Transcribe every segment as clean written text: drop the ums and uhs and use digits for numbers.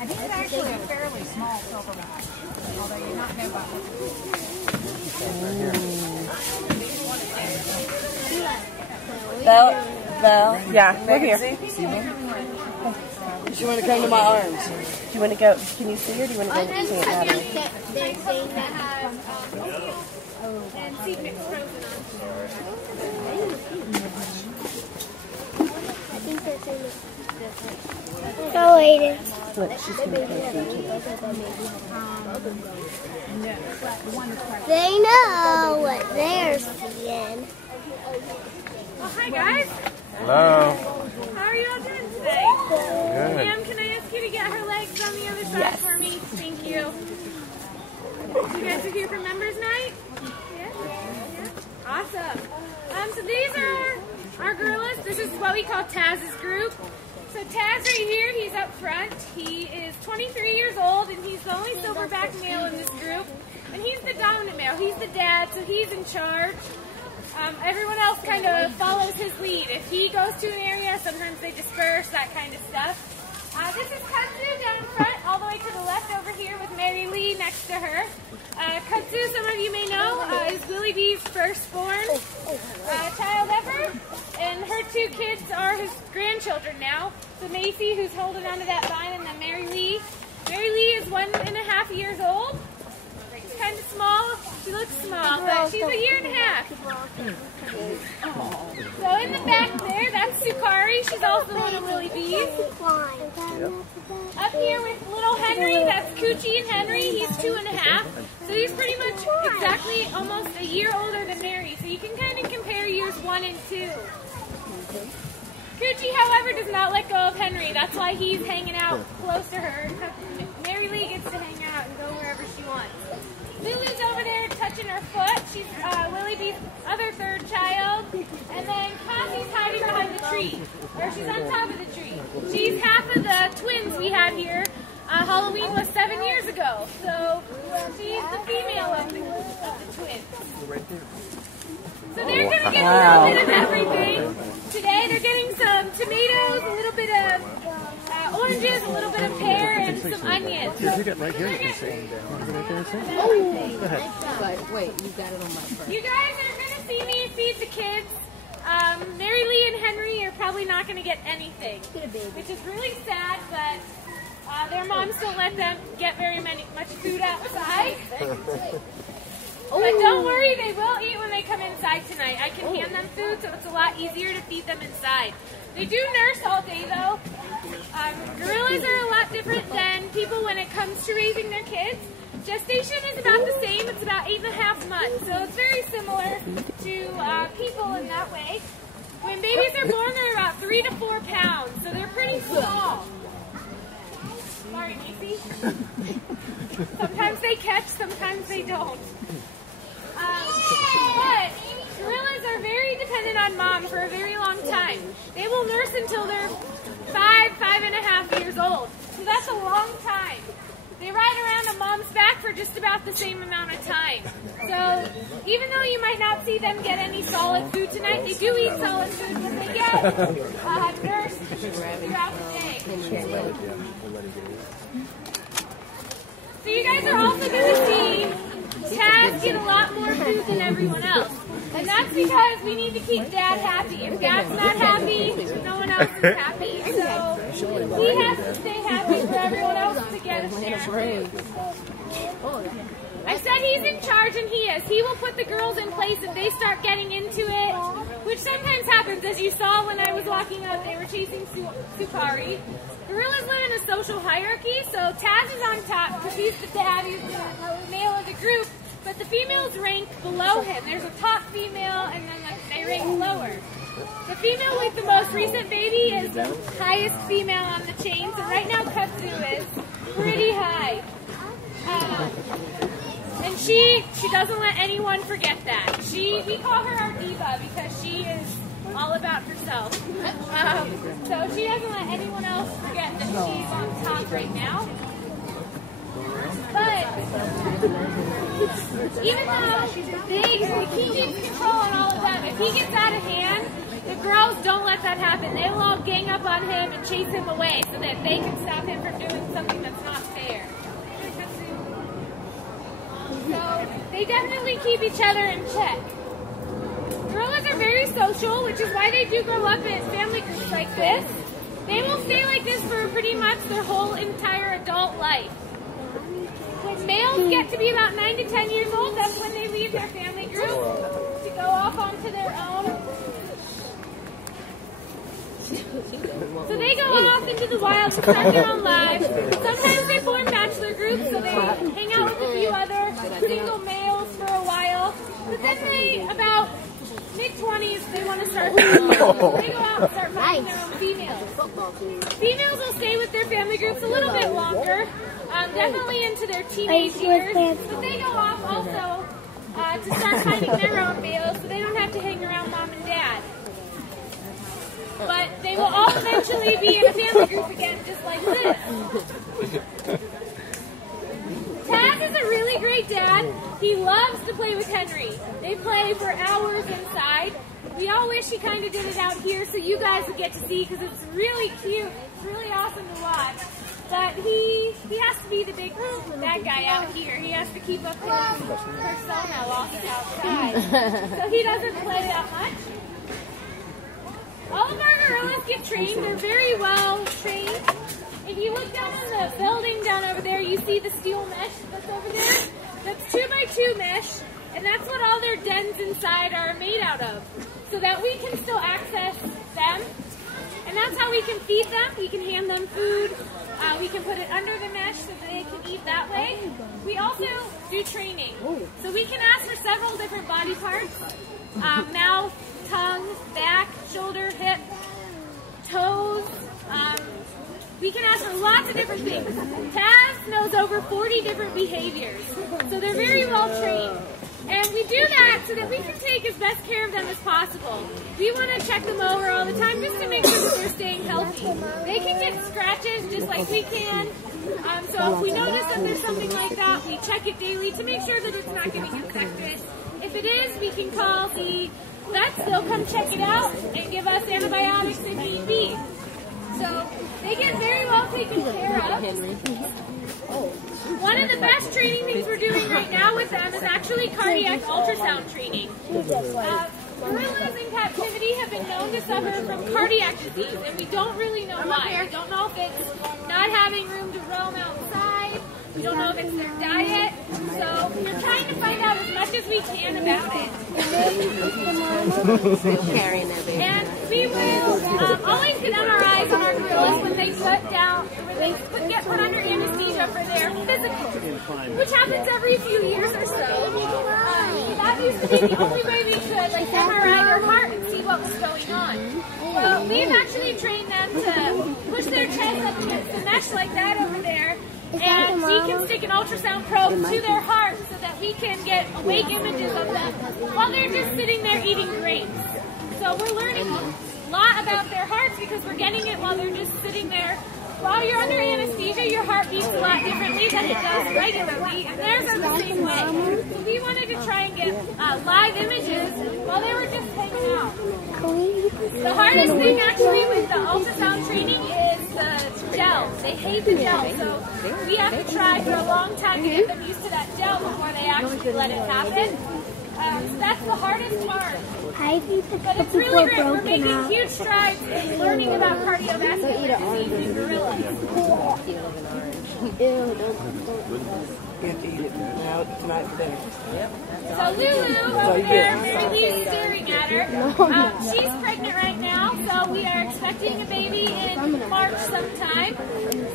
And he's actually a fairly small silverback, although you not know about it. Belle, yeah, look here. You want to come to my arms? Do you want to go? Can you see her? Or do you want to go to see it, Natalie? They're saying that has and sea mix frozen on. I think they're saying it's different. Go, Aiden. Look, she's going to play They know what they're seeing. Well, hi guys. Hello. How are you all doing today? Good. Ma'am, can I ask you to get her legs on the other side for me? Thank you. You guys are here for members night? Yeah? Awesome. So these are our gorillas. This is what we call Taz's group. So Taz right here, he's up front. He is 23 years old and he's the only silverback male in this group. And he's the dominant male. He's the dad, so he's in charge. Everyone else kind of follows his lead. If he goes to an area, sometimes they disperse, that kind of stuff. This is Kudzu down in front, all the way to the left over here with Mary Lee next to her. Kudzu, some of you may know, is Willie B's firstborn child ever. And her two kids are his grandchildren now. So Macy, who's holding onto that vine, and then Mary Lee. Mary Lee is 1.5 years old. She's kind of small. She looks small, but she's a year and a half. So in the back there, that's Sukari. She's also one of Willie B's. Up here with little Henry, that's Coochie and Henry. He's 2.5. So he's pretty much exactly almost a year older than Mary. So you can kind of compare years 1 and 2. Coochie, however, does not let go of Henry. That's why he's hanging out close to her. Mary Lee gets to hang out and go wherever she wants. Lulu's over there touching her foot. She's Willie B's other third child. And then Cassie's hiding behind the tree. Or she's on top of the tree. She's half of the twins we had here. Halloween was 7 years ago. So she's the female of the twins. So they're going to get a little bit of everything. Today they're getting some tomatoes, a little bit of oranges, a little bit of pear, and some onions. If you get right here, you can say down. Go ahead. But wait, you got it on my first. You guys are going to see me feed the kids. Mary Lee and Henry are probably not going to get anything, which is really sad, but their moms don't let them get very much food outside. But don't worry, they will eat when they come inside tonight. I can hand them food, so it's a lot easier to feed them inside. They do nurse all day, though. Gorillas are a lot different than people when it comes to raising their kids. Gestation is about the same. It's about 8.5 months, so it's very similar to people in that way. When babies are born, they're about 3 to 4 pounds, so they're pretty small. Sorry, Macy. Sometimes they catch, sometimes they don't. But gorillas are very dependent on mom for a very long time. They will nurse until they're 5.5 years old. So that's a long time. They ride around a mom's back for just about the same amount of time. So even though you might not see them get any solid food tonight, they do eat solid food, but they get nursed throughout the day. So you guys are also going to see Taz get a lot more food than everyone else. And that's because we need to keep Dad happy. If Dad's not happy, no one else is happy. So he has to stay happy for everyone else to get a share. I said he's in charge, and he is. He will put the girls in place if they start getting into it, which sometimes happens. As you saw when I was walking up, they were chasing Sukari. Gorillas live in a social hierarchy, so Taz is on top because he's the dad, he's the male of the group, but the females rank below him. There's a top female, and then they rank lower. The female with the most recent baby is the highest female on the chain, so right now Kudzu is pretty high. And she doesn't let anyone forget that. We call her our diva because she is all about herself. So she doesn't let anyone else forget that she's on top right now. But even though he keeps control on all of them, if he gets out of hand, the girls don't let that happen. They will all gang up on him and chase him away so that they can stop him from doing something that's they definitely keep each other in check. Gorillas are very social, which is why they do grow up in family groups like this. They will stay like this for pretty much their whole entire adult life. When males get to be about 9 to 10 years old, that's when they leave their family group to go off onto their own. So they go off into the wild to start their own lives. Sometimes they form bachelor groups, so they hang out with a few other single males for a while. But then they, about mid-20s, they want to start their own. So they go out and start finding their own females. Females will stay with their family groups a little bit longer, definitely into their teenage years. But they go off also to start finding their own males, so they don't have to hang around mom and dad. But they will all eventually be in a family group again, just like this. Taz is a really great dad. He loves to play with Henry. They play for hours inside. We all wish he kind of did it out here so you guys would get to see, because it's really cute. It's really awesome to watch. But he has to be the big bad guy out here. He has to keep up his persona while he's outside. So he doesn't play that much. All of our gorillas get trained. They're very well trained. If you look down on the building down over there, you see the steel mesh that's over there. That's 2x2 mesh, and that's what all their dens inside are made out of, so that we can still access them. And that's how we can feed them. We can hand them food. We can put it under the mesh so that they can eat that way. We also do training. So we can ask for several different body parts. Mouth, tongue, back, shoulder, hip, toes. We can ask for lots of different things. Taz knows over 40 different behaviors. So they're very well trained. And we do that so that we can take as best care of them as possible. We want to check them over all the time just to make sure that they're staying healthy. They can get scratches just like we can. So if we notice that there's something like that, we check it daily to make sure that it's not getting infected. If it is, we can call the vets. They'll come check it out and give us antibiotics if need be. So they get very well taken care of. One of the best training things we're doing right now with them is actually cardiac ultrasound training. Gorillas in captivity have been known to suffer from cardiac disease, and we don't really know why. We don't know if it's not having room to roam outside. We don't know if it's their diet. So we're trying to find out as much as we can about it. And we will always get MRIs on our gorillas when they get put under anesthesia for their physical, which happens every few years or so. That used to be the only way we could MRI their heart and see what was going on. Well, we've actually trained them to push their chest up against the mesh like that over there, and we can stick an ultrasound probe to their heart so that we can get awake images of them while they're just sitting there eating grapes. So we're learning a lot about their hearts because we're getting it while they're just sitting there. While you're under anesthesia, your heart beats a lot differently than it does regularly, and theirs are the same way. So we wanted to try and get live images while they were just hanging out. The hardest thing actually with the ultrasound training is the gel. They hate the gel, so we have to try for a long time to get them used to that gel before they actually let it happen. So that's the hardest part. But it's really great. We're making huge strides in learning about cardiovascular disease in gorillas. So Lulu over there, Marylee's staring at her. She's pregnant right now, so we are expecting a baby in March sometime.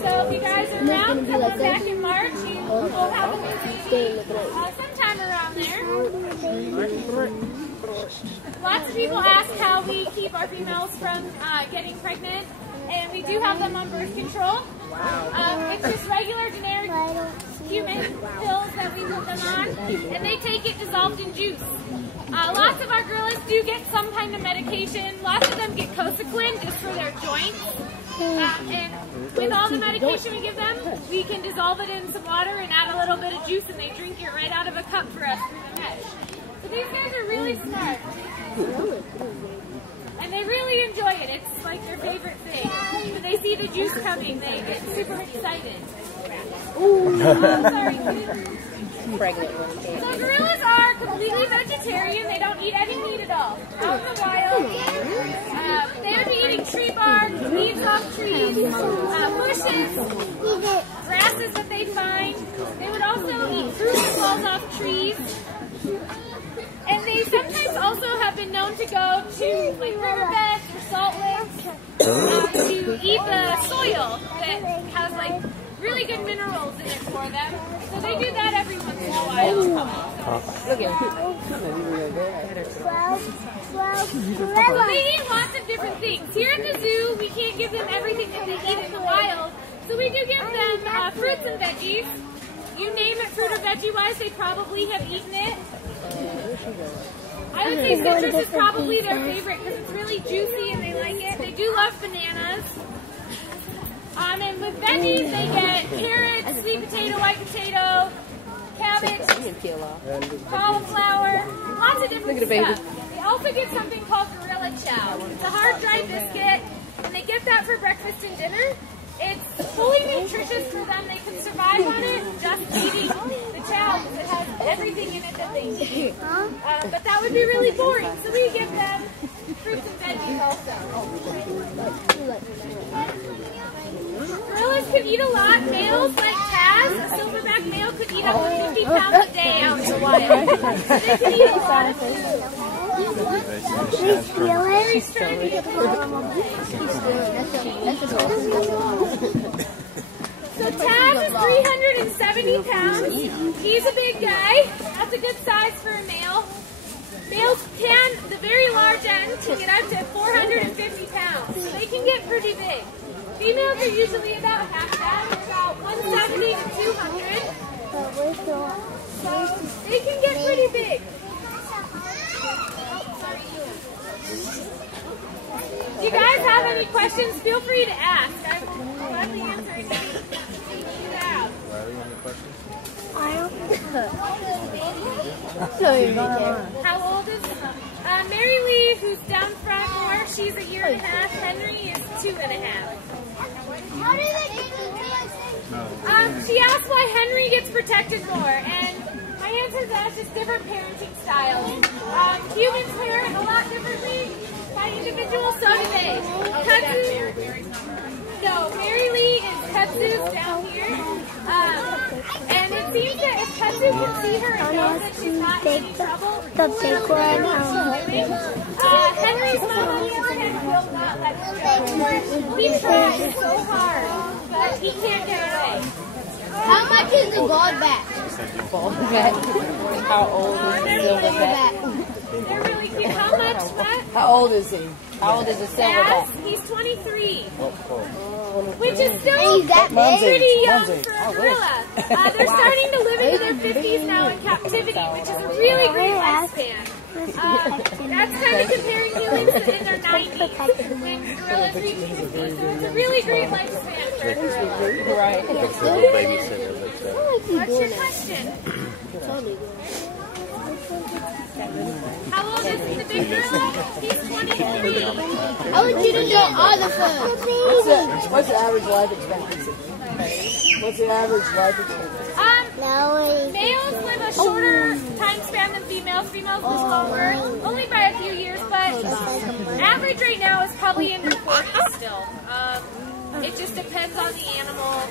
So if you guys are around, come on back in March. We'll have a new baby sometime around there. Lots of people ask how we keep our females from getting pregnant, and we do have them on birth control. It's just regular generic human pills that we put them on, and they take it dissolved in juice. Lots of our gorillas do get some kind of medication. Lots of them get Cosequin just for their joints. And with all the medication we give them, we can dissolve it in some water and add a little bit of juice, and they drink it right out of a cup for us through the mesh. So these guys are really smart. And they really enjoy it. It's like their favorite thing. When they see the juice coming, they get super excited. Sorry. Pregnant one. So gorillas are completely vegetarian. They don't eat any meat at all. Out in the wild, they would be eating tree bark, leaves off trees, bushes, grasses that they find. They would also eat fruit that falls off trees. And they sometimes also have been known to go to like riverbeds or salt licks to eat the soil that has like really good minerals in it for them. So they do that every once in a while. Look at So they eat lots of different things. Here at the zoo, we can't give them everything that they eat in the wild. So we do give them fruits and veggies. You name it fruit or veggie wise, they probably have eaten it. I would say citrus is probably their favorite because it's really juicy and they like it. They do love bananas. And with veggies, they get carrots, sweet potato, white potato, cabbage, cauliflower, lots of different stuff. They also get something called gorilla chow. It's a hard, dry biscuit, and they get that for breakfast and dinner. It's fully nutritious for them. They can survive on it just eating the chow because it has everything in it that they need. But that would be really boring, so we give them fruits and veggies also. Gorillas can eat a lot. Males like Taz, a silverback male, could eat up to 50 pounds a day out in the wild. So they can eat a lot of food. He's trying to get So Taz is 370 pounds. He's a big guy. That's a good size for a male. Males can, the very large end, can get up to 450 pounds. So they can get pretty big. Females are usually about half that, about 170 to 200. So they can get pretty big. If you guys have any questions, feel free to ask. I will gladly answer anything you have. How old is Mary Lee, who's down front more? She's 1.5 years. Henry is 2.5. How do they get She asked why Henry gets protected more, and my answer to that is just different parenting styles. Humans parent a lot differently by individuals, so do they. Kudzu, no, Mary Lee is Kudzu's down here, and it seems that if Kudzu can see her and knows that she's not in any trouble, Henry's mom on the other hand will not let her go. He tries so hard, but he can't get away. How much is the bald bat? How old is Silverback? They're really cute. How much, Matt? How old is he? How old is a Silverback? He's 23. Which is still that pretty young for a gorilla. They're starting to live into their 50s now in captivity, which is a really great lifespan. That's kind of comparing humans in their 90s when gorillas reach 50. So it's a really great lifespan for a gorilla. Right. What's your question? How old is the big gorilla? He's 23. I want you to know all the fun. What's the average life expectancy? What's the average life expectancy? Males live a shorter time span than females. Females live longer, only by a few years, but average right now is probably in their 40s still. It just depends on the animal,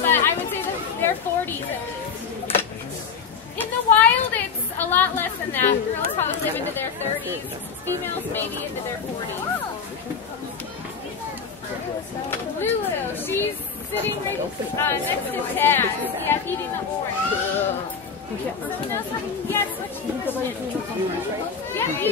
but I would say that they're 40s at least. In the wild, it's a lot less than that. Gorillas probably live into their 30s. Females maybe into their 40s. Lulu, she's sitting right next to Taz. Yeah, eating the orange. Someone else have, yes, what's your question? Yeah, me.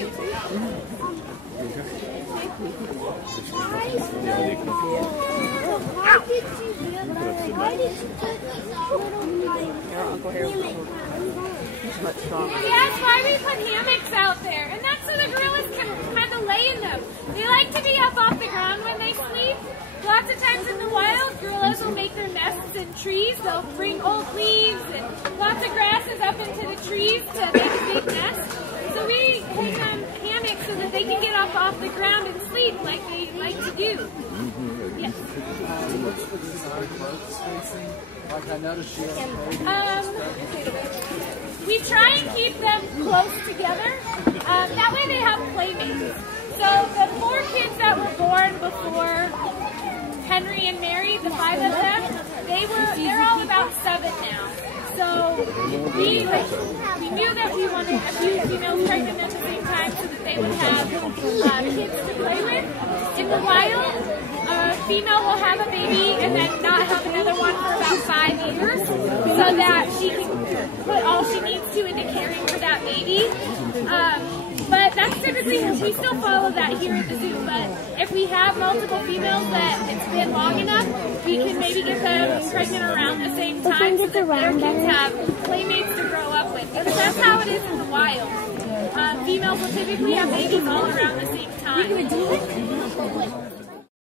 Yes, why we put hammocks out there, and that's so the gorillas can kind of lay in them. They like to be up off the ground when they sleep. Lots of times in the wild, gorillas will make their nests in trees. They'll bring old leaves and lots of grasses up into the trees to make a big nest. So we give them hammocks so that they can get up off the ground and sleep like they like to do. Yes. What's the design growth spacing? Like I noticed she We try and keep them close together. That way they have playmates. So the 4 kids that were born before Henry and Mary, the 5 of them, they're all about 7 now. So we knew that we wanted a few females pregnant at the same time so that they would have kids to play with. In the wild, a female will have a baby and then not have another one for about 5 years so that she can put all she needs to into caring for that baby. But that's typically, we still follow that here at the zoo, but if we have multiple females that it's been long enough, we can maybe get them pregnant around the same time so that their kids have playmates to grow up with. Because that's how it is in the wild. Females will typically have babies all around the same time.